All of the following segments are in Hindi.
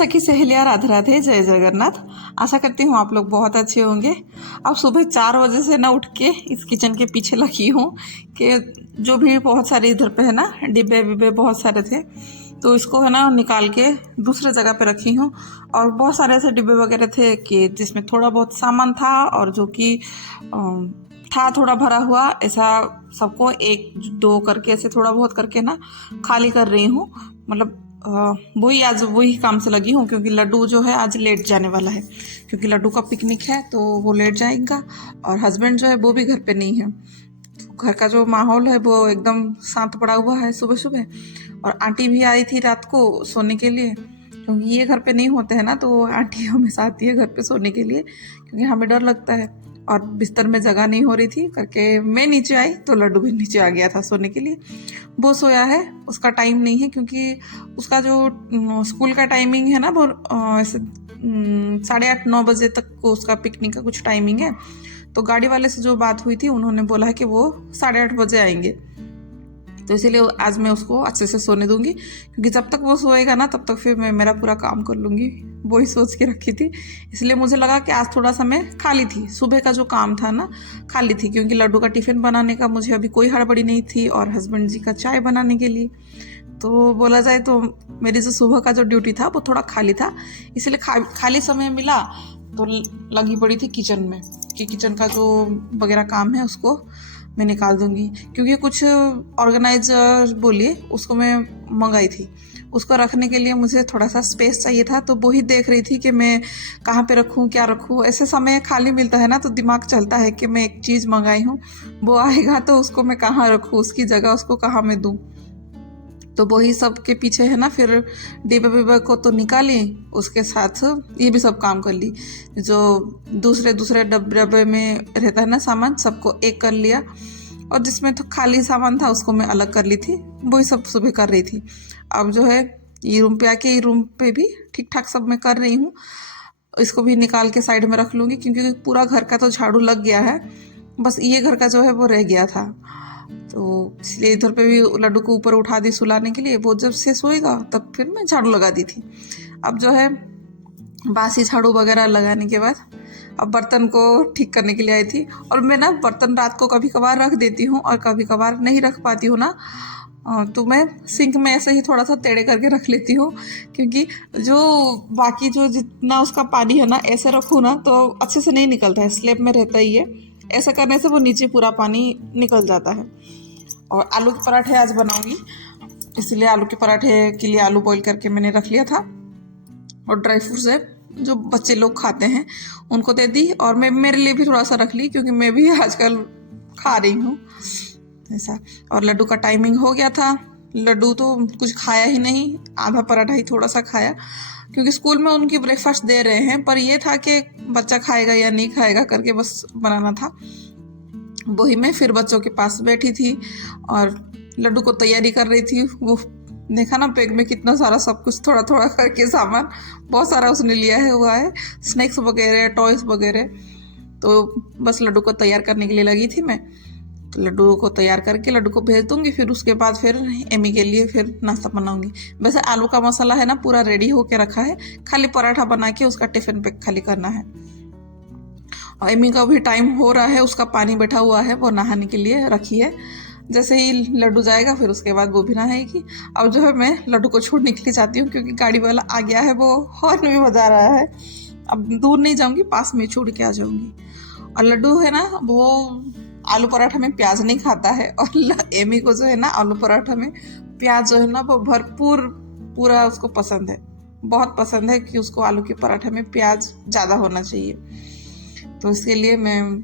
सखी सहेलियां, राधे राधे, जय जगन्नाथ। आशा करती हूँ आप लोग बहुत अच्छे होंगे। अब सुबह 4 बजे से ना उठ के इस किचन के पीछे लगी हूँ कि जो भी बहुत सारे इधर पे है ना डिब्बे विब्बे बहुत सारे थे, तो इसको है ना निकाल के दूसरे जगह पे रखी हूँ। और बहुत सारे ऐसे डिब्बे वगैरह थे कि जिसमें थोड़ा बहुत सामान था और जो कि था थोड़ा भरा हुआ, ऐसा सबको एक दो करके ऐसे थोड़ा बहुत करके ना खाली कर रही हूँ। मतलब वही आज वही काम से लगी हूँ, क्योंकि लड्डू जो है आज लेट जाने वाला है, क्योंकि लड्डू का पिकनिक है तो वो लेट जाएगा। और हस्बैंड जो है वो भी घर पे नहीं है, तो घर का जो माहौल है वो एकदम शांत पड़ा हुआ है सुबह सुबह। और आंटी भी आई थी रात को सोने के लिए, क्योंकि ये घर पे नहीं होते हैं ना, तो आंटी हमेशा आती है घर पे सोने के लिए, क्योंकि हमें डर लगता है। और बिस्तर में जगह नहीं हो रही थी करके मैं नीचे आई, तो लड्डू भी नीचे आ गया था सोने के लिए। वो सोया है, उसका टाइम नहीं है, क्योंकि उसका जो स्कूल का टाइमिंग है ना वो ऐसे 8:30-9 बजे तक को उसका पिकनिक का कुछ टाइमिंग है। तो गाड़ी वाले से जो बात हुई थी उन्होंने बोला है कि वो 8:30 बजे आएंगे, तो इसीलिए आज मैं उसको अच्छे से सोने दूंगी, क्योंकि जब तक वो सोएगा ना तब तक फिर मैं मेरा पूरा काम कर लूँगी। वही सोच के रखी थी, इसलिए मुझे लगा कि आज थोड़ा सा मैं खाली थी, सुबह का जो काम था ना खाली थी, क्योंकि लड्डू का टिफ़िन बनाने का मुझे अभी कोई हड़बड़ी नहीं थी और हस्बैंड जी का चाय बनाने के लिए। तो बोला जाए तो मेरी जो सुबह का जो ड्यूटी था वो थोड़ा खाली था, इसलिए खाली समय मिला तो लगी पड़ी थी किचन में कि किचन का जो वगैरह काम है उसको मैं निकाल दूंगी। क्योंकि कुछ ऑर्गेनाइजर बोलिए उसको मैं मंगाई थी, उसको रखने के लिए मुझे थोड़ा सा स्पेस चाहिए था, तो वही देख रही थी कि मैं कहाँ पे रखूँ, क्या रखूँ। ऐसे समय खाली मिलता है ना तो दिमाग चलता है कि मैं एक चीज़ मंगाई हूँ, वो आएगा तो उसको मैं कहाँ रखूँ, उसकी जगह उसको कहाँ मैं दूँ। तो वही सब के पीछे है ना, फिर डिब्बे विब्बे को तो निकाली, उसके साथ ये भी सब काम कर ली। जो दूसरे दूसरे डब्बे में रहता है ना सामान, सबको एक कर लिया, और जिसमें तो खाली सामान था उसको मैं अलग कर ली थी। वही सब सुबह कर रही थी। अब जो है ये रूम पे आके ये रूम पे भी ठीक ठाक सब मैं कर रही हूँ। इसको भी निकाल के साइड में रख लूँगी, क्योंकि पूरा घर का तो झाड़ू लग गया है, बस ये घर का जो है वो रह गया था। तो इसलिए इधर पे भी लड्डू को ऊपर उठा दी सुलाने के लिए, वो जब से सोएगा तब फिर मैं झाड़ू लगा दी थी। अब जो है बासी झाड़ू वगैरह लगाने के बाद अब बर्तन को ठीक करने के लिए आई थी। और मैं ना बर्तन रात को कभी कभार रख देती हूँ और कभी कभार नहीं रख पाती हूँ ना, तो मैं सिंक में ऐसे ही थोड़ा सा टेढ़े करके रख लेती हूँ, क्योंकि जो बाकी जो जितना उसका पानी है ना ऐसे रखूँ ना तो अच्छे से नहीं निकलता है, स्लैब में रहता ही है। ऐसा करने से वो नीचे पूरा पानी निकल जाता है। और आलू के पराठे आज बनाऊंगी, इसलिए आलू के पराठे के लिए आलू बॉईल करके मैंने रख लिया था। और ड्राई फ्रूट्स है जो बच्चे लोग खाते हैं उनको दे दी, और मैं मेरे लिए भी थोड़ा सा रख ली, क्योंकि मैं भी आजकल खा रही हूँ ऐसा। और लड्डू का टाइमिंग हो गया था, लड्डू तो कुछ खाया ही नहीं, आधा पराठा ही थोड़ा सा खाया, क्योंकि स्कूल में उनकी ब्रेकफास्ट दे रहे हैं, पर ये था कि बच्चा खाएगा या नहीं खाएगा करके बस बनाना था। वही मैं फिर बच्चों के पास बैठी थी और लड्डू को तैयारी कर रही थी। वो देखा ना बैग में कितना सारा सब कुछ थोड़ा थोड़ा करके सामान बहुत सारा उसने लिया है हुआ है, स्नैक्स वगैरह, टॉयस वगैरह। तो बस लड्डू को तैयार करने के लिए लगी थी मैं। तो लड्डू को तैयार करके लड्डू को भेज दूंगी, फिर उसके बाद फिर एमी के लिए फिर नाश्ता बनाऊंगी। वैसे आलू का मसाला है ना पूरा रेडी होके रखा है, खाली पराठा बना के उसका टिफिन पैक खाली करना है। और एमी का भी टाइम हो रहा है, उसका पानी बैठा हुआ है, वो नहाने के लिए रखी है। जैसे ही लड्डू जाएगा फिर उसके बाद वो भी नहाएगी। अब जो है मैं लड्डू को छोड़ने के लिए जाती हूँ, क्योंकि गाड़ी वाला आ गया है, वो हॉर्न भी बजा रहा है। अब दूर नहीं जाऊँगी, पास में छोड़ के आ जाऊँगी। और लड्डू है ना वो आलू पराठा में प्याज नहीं खाता है, और एमी को जो है ना आलू पराठा में प्याज जो है ना वो भरपूर पूरा उसको पसंद है, बहुत पसंद है कि उसको आलू के पराठे में प्याज ज़्यादा होना चाहिए। तो इसके लिए मैं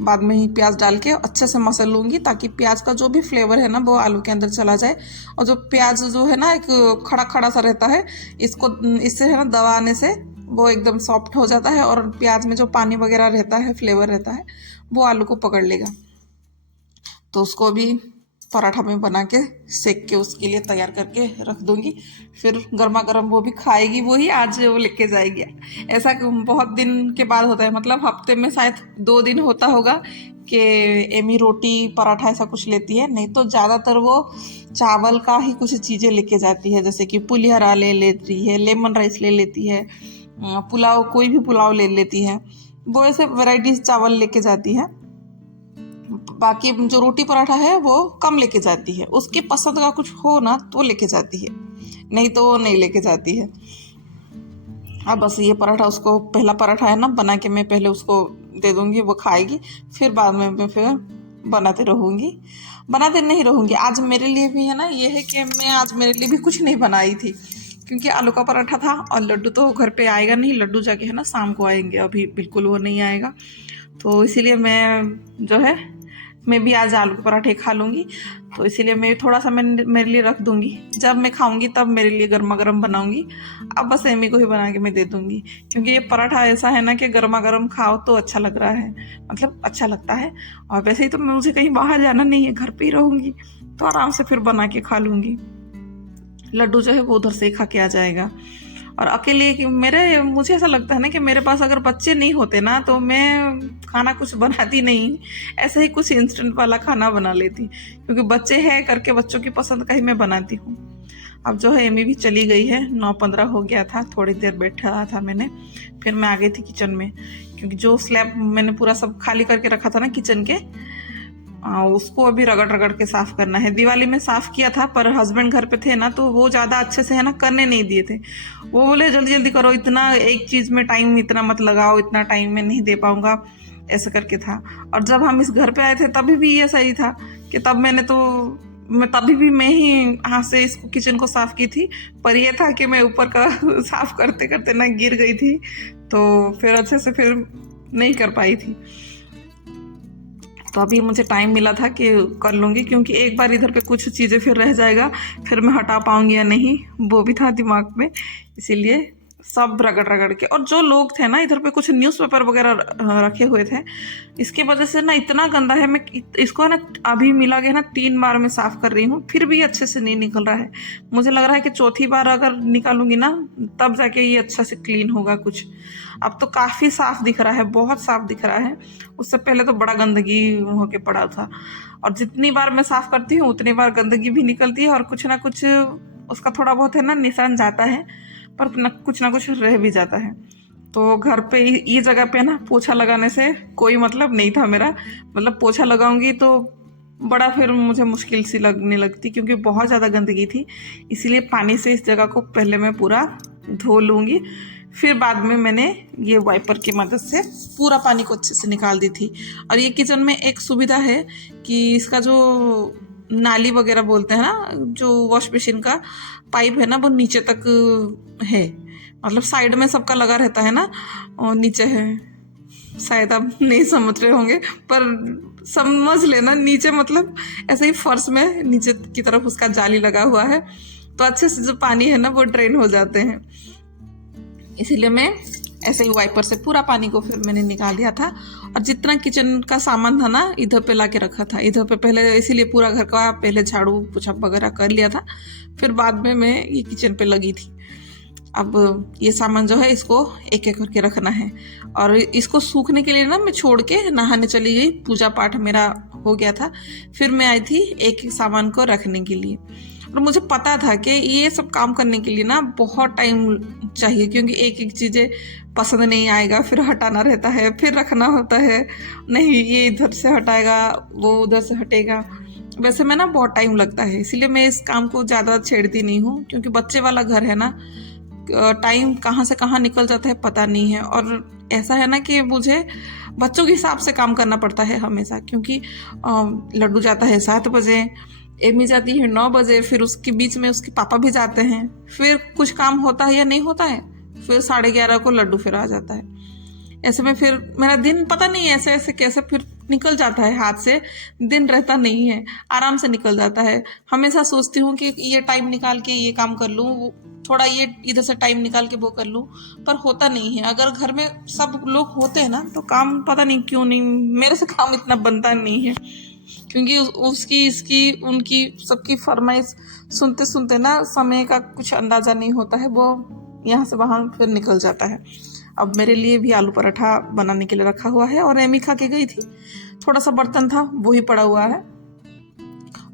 बाद में ही प्याज डाल के अच्छे से मसल लूँगी, ताकि प्याज का जो भी फ्लेवर है ना वो आलू के अंदर चला जाए। और जो प्याज जो है ना एक खड़ा खड़ा सा रहता है, इसको इससे है ना दबाने से वो एकदम सॉफ्ट हो जाता है, और प्याज में जो पानी वगैरह रहता है, फ्लेवर रहता है, वो आलू को पकड़ लेगा। तो उसको भी पराठा में बना के सेक के उसके लिए तैयार करके रख दूंगी। फिर गर्मा गर्म वो भी खाएगी, वो ही आज वो लेके जाएगी। ऐसा बहुत दिन के बाद होता है, मतलब हफ्ते में शायद 2 दिन होता होगा कि एमी रोटी पराठा ऐसा कुछ लेती है, नहीं तो ज़्यादातर वो चावल का ही कुछ चीज़ें लेके जाती है। जैसे कि पुलिहरा ले लेती है, लेमन राइस ले लेती है, पुलाव, कोई भी पुलाव ले लेती है। वो ऐसे वैरायटीज चावल लेके जाती है। बाकी जो रोटी पराठा है वो कम लेके जाती है। उसके पसंद का कुछ हो ना तो लेके जाती है, नहीं तो नहीं लेके जाती है। अब बस ये पराठा, उसको पहला पराठा है ना बना के मैं पहले उसको दे दूंगी, वो खाएगी। फिर बाद में मैं फिर बनाते नहीं रहूँगी। आज मेरे लिए भी है ना ये है कि मैं आज मेरे लिए भी कुछ नहीं बनाई थी, क्योंकि आलू का पराठा था और लड्डू तो घर पे आएगा नहीं। लड्डू जाके है ना शाम को आएंगे, अभी बिल्कुल वो नहीं आएगा। तो इसीलिए मैं भी आज आलू के पराठे खा लूँगी। तो इसीलिए मैं थोड़ा सा मेरे लिए रख दूँगी, जब मैं खाऊँगी तब मेरे लिए गर्मा गर्म बनाऊँगी। अब बस एमी को ही बना के मैं दे दूँगी, क्योंकि ये पराठा ऐसा है ना कि गर्मा गर्म खाओ तो अच्छा लग रहा है, मतलब अच्छा लगता है। और वैसे ही तो मुझे कहीं बाहर जाना नहीं है, घर पे ही रहूँगी, तो आराम से फिर बना के खा लूँगी। लड्डू जो है वो उधर से ही खा के आ जाएगा। और अकेले कि मुझे ऐसा लगता है ना कि मेरे पास अगर बच्चे नहीं होते ना तो मैं खाना कुछ बनाती नहीं, ऐसे ही कुछ इंस्टेंट वाला खाना बना लेती, क्योंकि बच्चे हैं करके बच्चों की पसंद का ही मैं बनाती हूँ। अब जो है एमी भी चली गई है, 9:15 हो गया था, थोड़ी देर बैठा रहा था मैंने, फिर मैं आ गई थी किचन में, क्योंकि जो स्लैब मैंने पूरा सब खाली करके रखा था ना किचन के, उसको अभी रगड़ रगड़ के साफ करना है। दिवाली में साफ किया था, पर हस्बैंड घर पे थे ना तो वो ज़्यादा अच्छे से है ना करने नहीं दिए थे। वो बोले जल्दी जल्दी करो, इतना एक चीज़ में टाइम इतना मत लगाओ, इतना टाइम में नहीं दे पाऊंगा, ऐसा करके था। और जब हम इस घर पे आए थे तभी भी ये सही था कि तभी भी मैं ही हाथ से इसको किचन को साफ की थी। पर ये था कि मैं ऊपर का साफ करते करते ना गिर गई थी, तो फिर अच्छे से फिर नहीं कर पाई थी। तो अभी मुझे टाइम मिला था कि कर लूँगी, क्योंकि एक बार इधर पे कुछ चीज़ें फिर रह जाएगा, फिर मैं हटा पाऊँगी या नहीं वो भी था दिमाग में। इसीलिए सब रगड़ रगड़ के, और जो लोग थे ना इधर पे कुछ न्यूज़पेपर वगैरह रखे हुए थे, इसके वजह से ना इतना गंदा है। मैं इसको ना अभी मिला के ना 3 बार मैं साफ़ कर रही हूँ, फिर भी अच्छे से नहीं निकल रहा है। मुझे लग रहा है कि चौथी बार अगर निकालूंगी ना तब जाके ये अच्छा से क्लीन होगा कुछ। अब तो काफ़ी साफ़ दिख रहा है, बहुत साफ़ दिख रहा है। उससे पहले तो बड़ा गंदगी होके पड़ा था, और जितनी बार मैं साफ़ करती हूँ उतनी बार गंदगी भी निकलती है, और कुछ ना कुछ उसका थोड़ा बहुत है ना निशान जाता है, पर कुछ ना कुछ रह भी जाता है। तो घर पे ये जगह पे ना पोछा लगाने से कोई मतलब नहीं था मेरा, मतलब पोछा लगाऊंगी तो बड़ा फिर मुझे मुश्किल सी लगने लगती, क्योंकि बहुत ज़्यादा गंदगी थी। इसीलिए पानी से इस जगह को पहले मैं पूरा धो लूँगी, फिर बाद में मैंने ये वाइपर की मदद से पूरा पानी को अच्छे से निकाल दी थी। और ये किचन में एक सुविधा है कि इसका जो नाली वगैरह बोलते हैं ना, जो वॉश मशीन का पाइप है ना वो नीचे तक है, मतलब साइड में सबका लगा रहता है ना, और नीचे है। शायद आप नहीं समझ रहे होंगे पर समझ लेना, नीचे मतलब ऐसे ही फर्श में नीचे की तरफ उसका जाली लगा हुआ है, तो अच्छे से जो पानी है ना वो ड्रेन हो जाते हैं। इसीलिए मैं ऐसे ही वाइपर से पूरा पानी को फिर मैंने निकाल दिया था। और जितना किचन का सामान था ना इधर पे ला के रखा था, इधर पे पहले, इसीलिए पूरा घर का पहले झाड़ू पोछा वगैरह कर लिया था, फिर बाद में मैं ये किचन पे लगी थी। अब ये सामान जो है इसको एक एक करके रखना है, और इसको सूखने के लिए ना मैं छोड़ के नहाने चली गई। पूजा पाठ मेरा हो गया था, फिर मैं आई थी एक एक सामान को रखने के लिए। और मुझे पता था कि ये सब काम करने के लिए ना बहुत टाइम चाहिए, क्योंकि एक एक चीज़ें पसंद नहीं आएगा, फिर हटाना रहता है, फिर रखना होता है, नहीं ये इधर से हटाएगा वो उधर से हटेगा, वैसे में ना बहुत टाइम लगता है। इसीलिए मैं इस काम को ज़्यादा छेड़ती नहीं हूँ, क्योंकि बच्चे वाला घर है ना, टाइम कहाँ से कहाँ निकल जाता है पता नहीं है। और ऐसा है ना कि मुझे बच्चों के हिसाब से काम करना पड़ता है हमेशा, क्योंकि लड्डू जाता है 7 बजे, एमी जाती है 9 बजे, फिर उसके बीच में उसके पापा भी जाते हैं, फिर कुछ काम होता है या नहीं होता है, फिर 11:30 को लड्डू फिर आ जाता है। ऐसे में फिर मेरा दिन पता नहीं ऐसे ऐसे कैसे फिर निकल जाता है हाथ से, दिन रहता नहीं है, आराम से निकल जाता है। हमेशा सोचती हूँ कि ये टाइम निकाल के ये काम कर लूँ, थोड़ा ये इधर से टाइम निकाल के वो कर लूँ, पर होता नहीं है। अगर घर में सब लोग होते हैं ना तो काम पता नहीं क्यों नहीं, मेरे से काम इतना बनता नहीं है। क्योंकि उसकी इसकी उनकी सबकी फरमाइश सुनते सुनते ना समय का कुछ अंदाज़ा नहीं होता है, वो यहाँ से वहाँ फिर निकल जाता है। अब मेरे लिए भी आलू पराठा बनाने के लिए रखा हुआ है और एमी खा के गई थी। थोड़ा सा बर्तन था वो ही पड़ा हुआ है,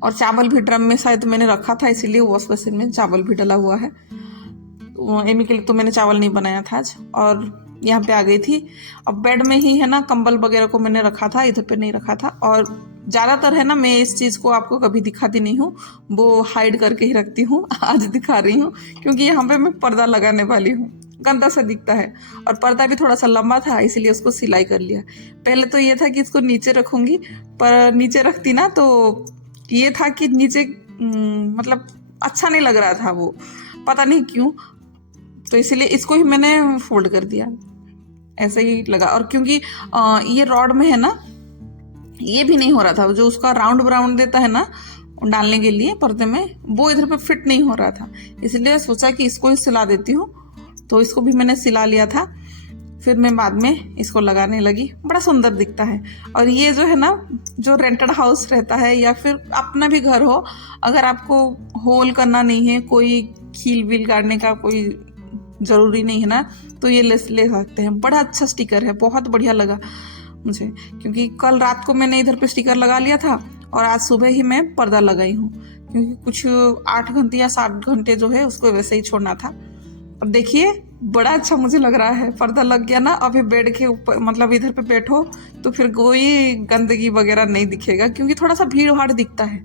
और चावल भी ड्रम में शायद मैंने रखा था, इसीलिए वॉश बेसिन में चावल भी डला हुआ है। तो एमी के लिए तो मैंने चावल नहीं बनाया था आज, और यहाँ पे आ गई थी। अब बेड में ही है ना कंबल वगैरह को मैंने रखा था, इधर पे नहीं रखा था। और ज़्यादातर है ना मैं इस चीज़ को आपको कभी दिखाती नहीं हूँ, वो हाइड करके ही रखती हूँ। आज दिखा रही हूँ क्योंकि यहाँ पे मैं पर्दा लगाने वाली हूँ, गंदा सा दिखता है, और पर्दा भी थोड़ा सा लंबा था इसलिए उसको सिलाई कर लिया। पहले तो ये था कि इसको नीचे रखूँगी, पर नीचे रखती ना तो ये था कि नीचे मतलब अच्छा नहीं लग रहा था वो, पता नहीं क्यों, तो इसलिए इसको ही मैंने फोल्ड कर दिया, ऐसे ही लगा। और क्योंकि ये रॉड में है ना, ये भी नहीं हो रहा था, जो उसका राउंड ब्राउंड देता है ना डालने के लिए पर्दे में, वो इधर पे फिट नहीं हो रहा था, इसलिए सोचा कि इसको ही सिला देती हूँ। तो इसको भी मैंने सिला लिया था, फिर मैं बाद में इसको लगाने लगी। बड़ा सुंदर दिखता है। और ये जो है ना, जो रेंटेड हाउस रहता है या फिर अपना भी घर हो, अगर आपको होल करना नहीं है, कोई खील वील काटने का कोई ज़रूरी नहीं है ना, तो ये ले सकते हैं। बड़ा अच्छा स्टिकर है, बहुत बढ़िया लगा मुझे, क्योंकि कल रात को मैंने इधर पे स्टिकर लगा लिया था और आज सुबह ही मैं पर्दा लगाई हूँ, क्योंकि कुछ 8 घंटे या 7 घंटे जो है उसको वैसे ही छोड़ना था। अब देखिए बड़ा अच्छा मुझे लग रहा है, पर्दा लग गया ना। अभी बेड के ऊपर मतलब इधर पे बैठो तो फिर कोई गंदगी वगैरह नहीं दिखेगा, क्योंकि थोड़ा सा भीड़ भाड़ दिखता है।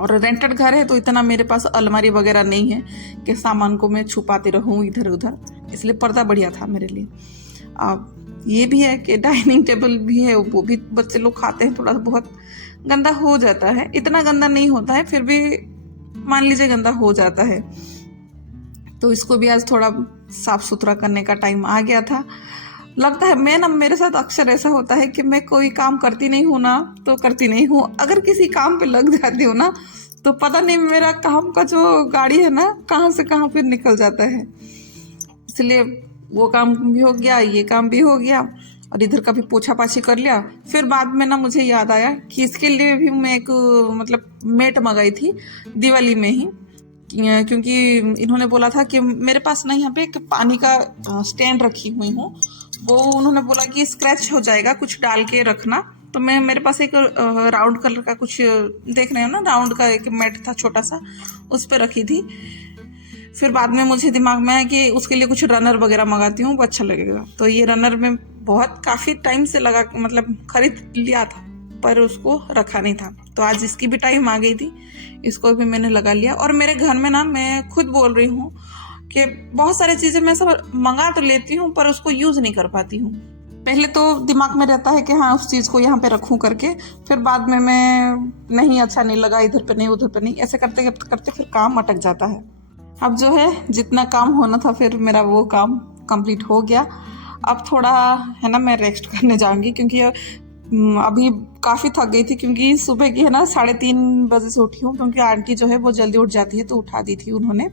और रेंटेड घर है तो इतना मेरे पास अलमारी वगैरह नहीं है कि सामान को मैं छुपाते रहूँ इधर उधर, इसलिए पर्दा बढ़िया था मेरे लिए। अब ये भी है कि डाइनिंग टेबल भी है, वो भी बच्चे लोग खाते हैं, थोड़ा बहुत गंदा हो जाता है, इतना गंदा नहीं होता है, फिर भी मान लीजिए गंदा हो जाता है। तो इसको भी आज थोड़ा साफ सुथरा करने का टाइम आ गया था। लगता है मैं ना, मेरे साथ अक्सर ऐसा होता है कि मैं कोई काम करती नहीं हूँ ना तो करती नहीं हूँ, अगर किसी काम पे लग जाती हूँ ना तो पता नहीं मेरा काम का जो गाड़ी है ना कहाँ से कहाँ फिर निकल जाता है। इसलिए वो काम भी हो गया, ये काम भी हो गया, और इधर का भी पोछा पाछी कर लिया। फिर बाद में ना मुझे याद आया कि इसके लिए भी मैं एक मतलब मैट मंगाई थी दिवाली में ही, क्योंकि इन्होंने बोला था कि मेरे पास ना यहाँ पे एक पानी का स्टैंड रखी हुई हूँ, वो उन्होंने बोला कि स्क्रैच हो जाएगा, कुछ डाल के रखना। तो मैं मेरे पास एक राउंड कलर का कुछ देख रहे हो ना, राउंड का एक मैट था छोटा सा, उस पर रखी थी। फिर बाद में मुझे दिमाग में आया कि उसके लिए कुछ रनर वगैरह मंगाती हूँ, वो अच्छा लगेगा। तो ये रनर में बहुत काफ़ी टाइम से लगा, मतलब खरीद लिया था पर उसको रखा नहीं था, तो आज इसकी भी टाइम आ गई थी, इसको भी मैंने लगा लिया। और मेरे घर में ना, मैं खुद बोल रही हूँ कि बहुत सारी चीज़ें मैं सब मंगा तो लेती हूँ पर उसको यूज़ नहीं कर पाती हूँ। पहले तो दिमाग में रहता है कि हाँ उस चीज़ को यहाँ पे रखूँ करके, फिर बाद में मैं नहीं, अच्छा नहीं लगा, इधर पे नहीं उधर पे नहीं, ऐसे करते करते फिर काम अटक जाता है। अब जो है जितना काम होना था फिर मेरा वो काम कंप्लीट हो गया। अब थोड़ा है ना मैं रेस्ट करने जाऊँगी, क्योंकि अभी काफ़ी थक गई थी, क्योंकि सुबह की है ना 3:30 बजे से उठी हूँ, क्योंकि आंटी जो है वो जल्दी उठ जाती है तो उठा दी थी उन्होंने।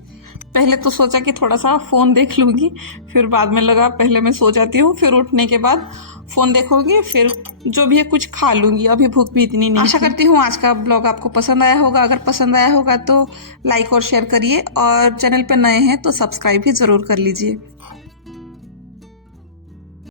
पहले तो सोचा कि थोड़ा सा फ़ोन देख लूँगी, फिर बाद में लगा पहले मैं सो जाती हूँ, फिर उठने के बाद फ़ोन देखूँगी, फिर जो भी है कुछ खा लूँगी, अभी भूख भी इतनी नहीं। आशा करती हूँ आज का ब्लॉग आपको पसंद आया होगा। अगर पसंद आया होगा तो लाइक और शेयर करिए, और चैनल पर नए हैं तो सब्सक्राइब भी ज़रूर कर लीजिए।